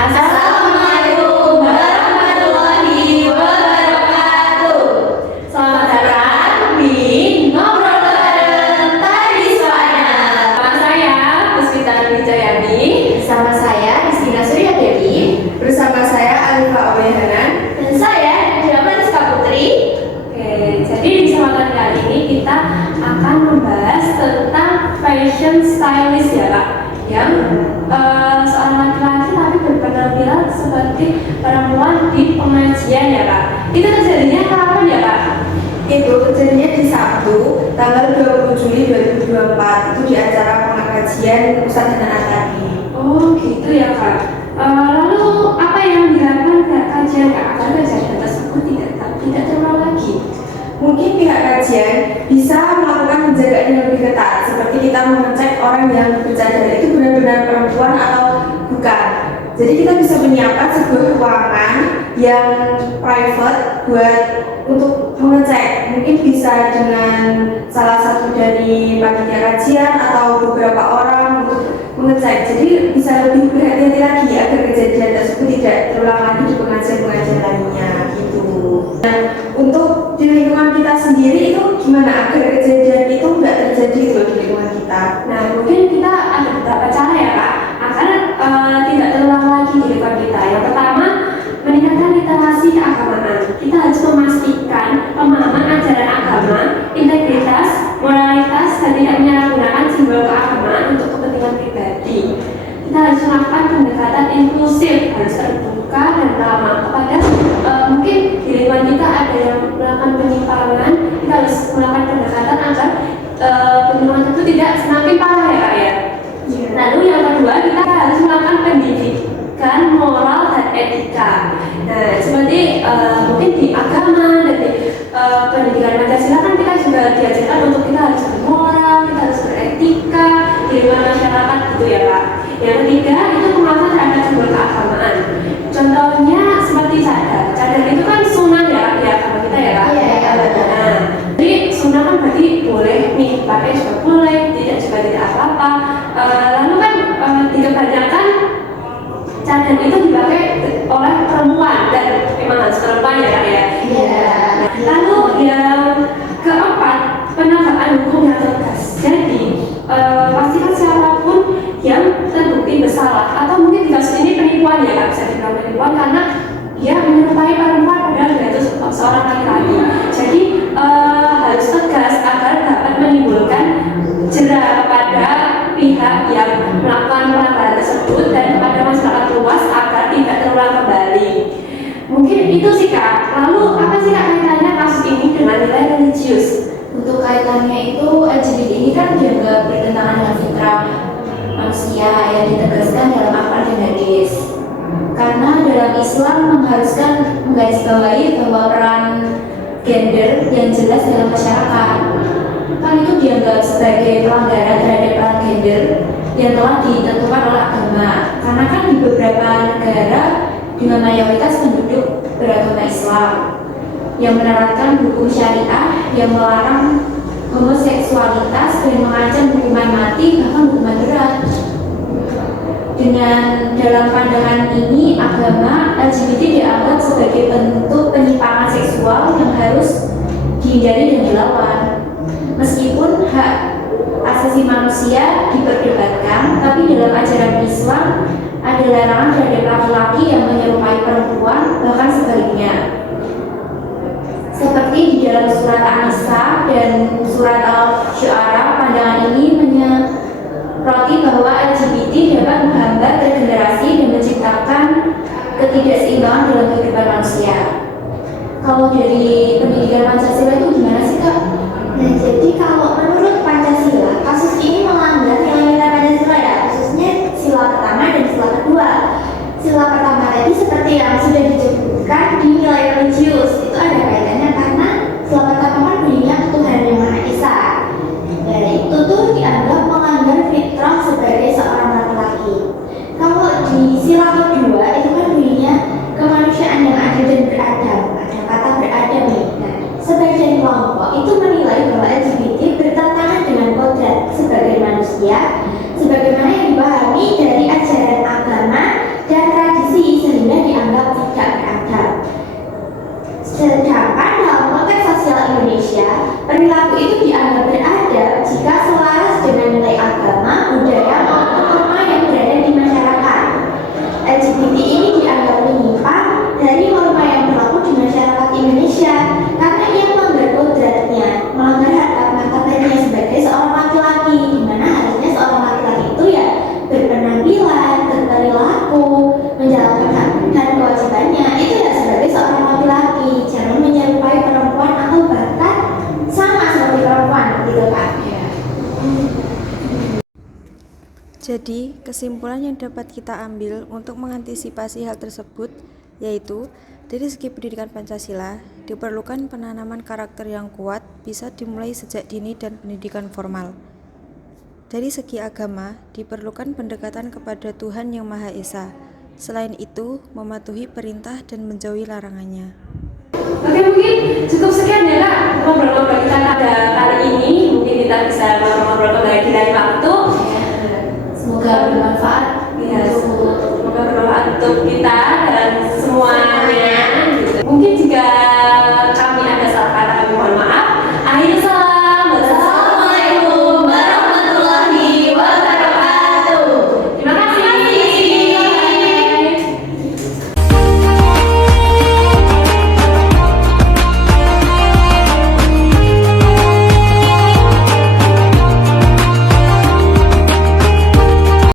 Assalamualaikum warahmatullahi wabarakatuh. Selamat datang di Ngobrol Bareng Tadi Soalnya. Nama saya Puspita Wijayani. Bersama saya Rizkina Surya Dewi. Bersama saya Alifa Omehanan. Dan saya Diana Rizka Putri. Oke, jadi di kesempatan kali ini kita akan membahas tentang fashion stylist ya Kak, yang seorang laki-laki tapi berpenampilan seperti perempuan di pengajian ya Kak. Itu terjadinya kapan ya Kak? Itu terjadinya di Sabtu, tanggal 20 Juli 2024. Itu di acara pengajian Ustadz Hanan tadi. Oh gitu ya Kak. Lalu apa yang dilakukan pihak kajian Kak agar kejadian tersebut tidak terulang lagi? Mungkin pihak kajian bisa melakukan penjagaan yang lebih ketat, seperti kita mengecek orang yang bercadar itu benar-benar perempuan atau bukan. Jadi kita bisa menyiapkan sebuah ruangan yang private untuk mengecek. Mungkin bisa dengan salah satu dari panitia kajian atau beberapa orang untuk mengecek. Jadi bisa lebih berhati-hati lagi agar kejadian tersebut tidak terulang lagi di pengajian-pengajian lainnya gitu. Nah, untuk di lingkungan kita sendiri itu gimana agar kejadian itu nggak terjadi gitu di lingkungan kita? Nah mungkin kita ada beberapa cara ya Kak agar tidak terulang lagi di depan kita. Yang pertama, meningkatkan literasi keagamaan. Kita harus memastikan pemahaman ajaran agama, integritas, moralitas, dan tidak menyalahgunakan simbol keagamaan untuk kepentingan pribadi. Kita harus melakukan pendekatan inklusif, harus terbuka dan ramah kepada mungkin di lingkungan kita ada yang melakukan penyimpangan. Kita harus melakukan pendekatan agar penyimpangan itu tidak semakin parah ya Kak ya. Lalu yang kedua, kita harus melakukan pendidikan moral dan etika. Nah seperti mungkin di agama dan di pendidikan Pancasila kan kita juga diajarkan untuk kita harus bermoral, kita harus beretika di lingkungan masyarakat gitu ya Kak. Yang ketiga itu pengawasan terhadap simbol keagamaan. Contohnya seperti cadar. Cadar itu kan sunnah ya di agama kita ya Kak. Iya. Nah, jadi sunnah kan berarti boleh nih pakai juga boleh, tidak juga tidak apa-apa. Lalu kan di kebanyakan cadar itu dipakai oleh perempuan dan memang harus perempuan ya Kak ya. Iya. Lalu yang keempat, penegakan hukum yang tegas. Jadi pastikan siapapun yang terbukti bersalah atau mungkin di kasus ini penipuan ya Kak, bisa dibilang penipuan karena dia menyerupai perempuan padahal dia itu seorang laki-laki. Jadi harus tegas agar dapat menimbulkan jera kepada pihak yang melakukan pelanggaran tersebut dan kepada masyarakat luas agar tidak terulang kembali. Mungkin itu sih Kak. Lalu apa sih Kak kaitannya kasus ini dengan nilai religius? Untuk kaitannya itu LGBT ini kan dianggap bertentangan dengan fitrah manusia yang ditegaskan dalam akal dan hadis. Karena dalam Islam mengharuskan menggarisbawahi bahwa peran gender yang jelas dalam masyarakat. Kan itu dianggap sebagai pelanggaran terhadap peran gender yang telah ditentukan oleh agama. Karena kan di beberapa negara dengan mayoritas penduduk beragama Islam yang menerapkan hukum syariah yang melarang homoseksualitas dan mengancam hukuman mati bahkan hukuman berat. Dengan dalam pandangan ini, agama LGBT dianggap sebagai bentuk penyimpangan seksual yang harus dihindari dan dilawan. Meskipun hak asasi manusia diperdebatkan, tapi dalam ajaran Islam ada larangan terhadap laki-laki yang menyerupai perempuan, bahkan sebaliknya. Seperti di dalam surat An-Nisa dan surat Al-Syu'ara, pandangan ini menyoroti bahwa LGBT dapat menghambat regenerasi dan menciptakan ketidakseimbangan dalam kehidupan manusia. Kalau dari pendidikan Pancasila itu gimana sih Kak? Nah, jadi kalau menurut Pancasila, kasus ini melanggar nilai-nilai Pancasila ya, khususnya sila pertama dan sila kedua. Sila pertama tadi seperti yang sudah disebutkan di nilai religius, itu ada kaitannya karena sila pertama kan bunyinya Tuhan Yang Maha Esa. Dan itu tuh dianggap melanggar fitrah sebagai seorang laki-laki. Kalau di sila kedua itu kan bunyinya kemanusiaan yang adil dan beradab. Ada kata beradab nih. Nah, sebagian kelompok itu menilai bahwa LGBT bertentangan dengan kodrat sebagai manusia, sebagaimana yang dipahami dari ajaran agama dan tradisi Jadi, kesimpulan yang dapat kita ambil untuk mengantisipasi hal tersebut yaitu dari segi pendidikan Pancasila diperlukan penanaman karakter yang kuat bisa dimulai sejak dini dan pendidikan formal. Dari segi agama diperlukan pendekatan kepada Tuhan Yang Maha Esa. Selain itu, mematuhi perintah dan menjauhi larangannya. Oke, mungkin cukup sekian ya Kak ngobrol-ngobrol kita pada kali ini. Mungkin kita bisa ngobrol-ngobrol kembali di lain waktu. Semoga bermanfaat Ya, semoga bermanfaat untuk kita